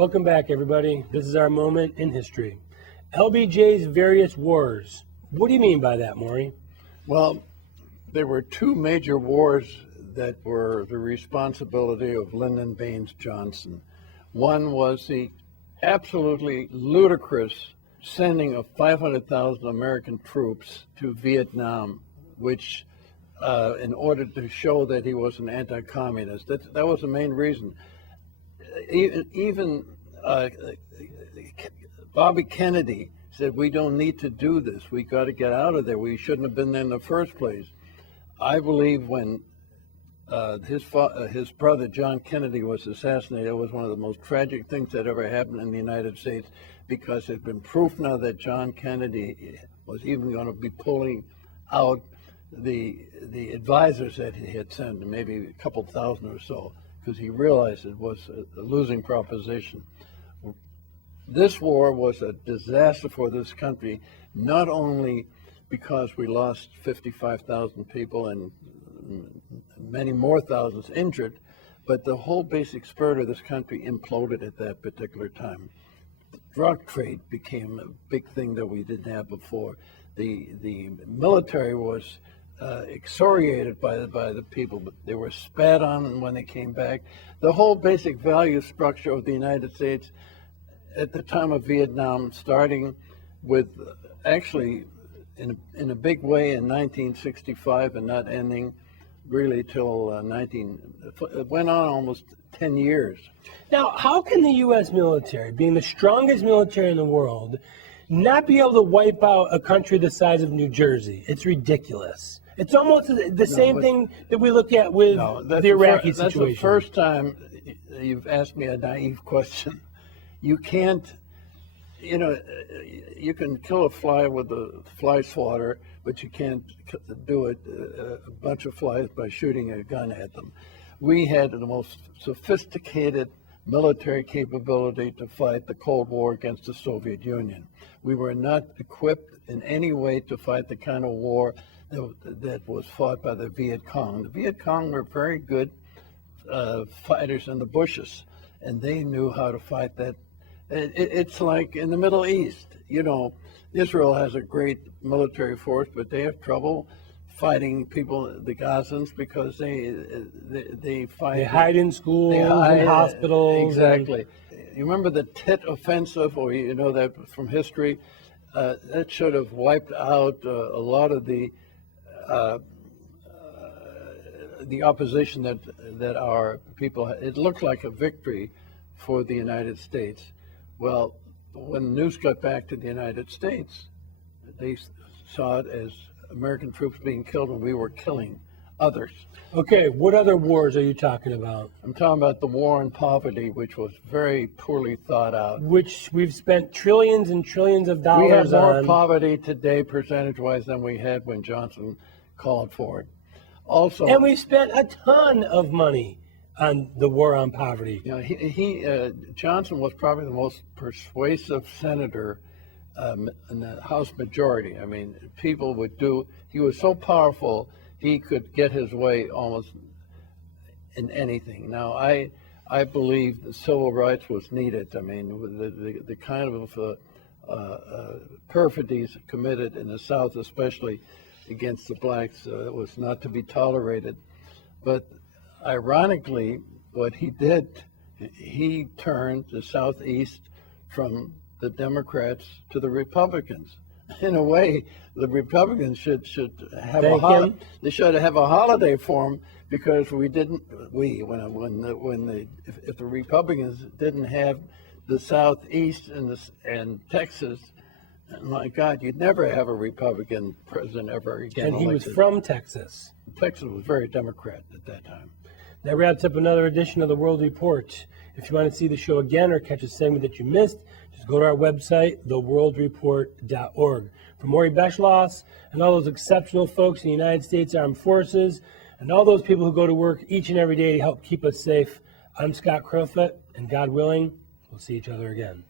Welcome back, everybody. This is our moment in history. LBJ's various wars. What do you mean by that, Morrie? Well, there were two major wars that were the responsibility of Lyndon Baines Johnson. One was the absolutely ludicrous sending of 500,000 American troops to Vietnam, which in order to show that he was an anti-communist. That was the main reason. Even Bobby Kennedy said, we don't need to do this. We got to get out of there. We shouldn't have been there in the first place. I believe when his brother John Kennedy was assassinated, it was one of the most tragic things that ever happened in the United States, because there's been proof now that John Kennedy was even going to be pulling out the advisors that he had sent, maybe a couple thousand or so, because he realized it was a losing proposition. This war was a disaster for this country, not only because we lost 55,000 people and many more thousands injured, but the whole basic spirit of this country imploded at that particular time. The drug trade became a big thing that we didn't have before. The military was excoriated by the people, but they were spat on when they came back. The whole basic value structure of the United States at the time of Vietnam, starting with actually in a big way in 1965 and not ending really till it went on almost 10 years. Now, how can the U.S. military, being the strongest military in the world, not be able to wipe out a country the size of New Jersey? It's ridiculous. It's almost the same thing that we look at with the Iraqi situation. That's the first time you've asked me a naive question. You can't, you can kill a fly with a fly swatter, but you can't do it a bunch of flies by shooting a gun at them. We had the most sophisticated military capability to fight the Cold War against the Soviet Union. We were not equipped in any way to fight the kind of war that was fought by the Viet Cong. The Viet Cong were very good fighters in the bushes, and they knew how to fight that. It's like in the Middle East, Israel has a great military force, but they have trouble fighting people, the Gazans, because they fight. They hide in schools and hospitals. Exactly. You remember the Tet Offensive, or you know that from history? That should have wiped out a lot of the opposition that our people had. It looked like a victory for the United States. Well, when the news got back to the United States, they saw it as American troops being killed and we were killing others. Okay, what other wars are you talking about? I'm talking about the war on poverty, which was very poorly thought out. Which we've spent trillions and trillions of dollars on. We have more poverty today, percentage-wise, than we had when Johnson called for it. Also, and we spent a ton of money on the war on poverty. Johnson was probably the most persuasive senator in the House majority. I mean, people would he was so powerful, he could get his way almost in anything. Now, I believe the civil rights was needed. I mean, the kind of perfidies committed in the South, especially against the blacks, was not to be tolerated. But ironically, what he did, he turned the Southeast from the Democrats to the Republicans. In a way, the Republicans should have they should have a holiday for him, because if the Republicans didn't have the Southeast and Texas, my God, you'd never have a Republican president ever again. And he was from Texas. Texas was very Democrat at that time. That wraps up another edition of the World Report. If you want to see the show again or catch a segment that you missed, just go to our website, theworldreport.org. For Morrie Beschloss and all those exceptional folks in the United States Armed Forces and all those people who go to work each and every day to help keep us safe, I'm Scott Crowfoot, and God willing, we'll see each other again.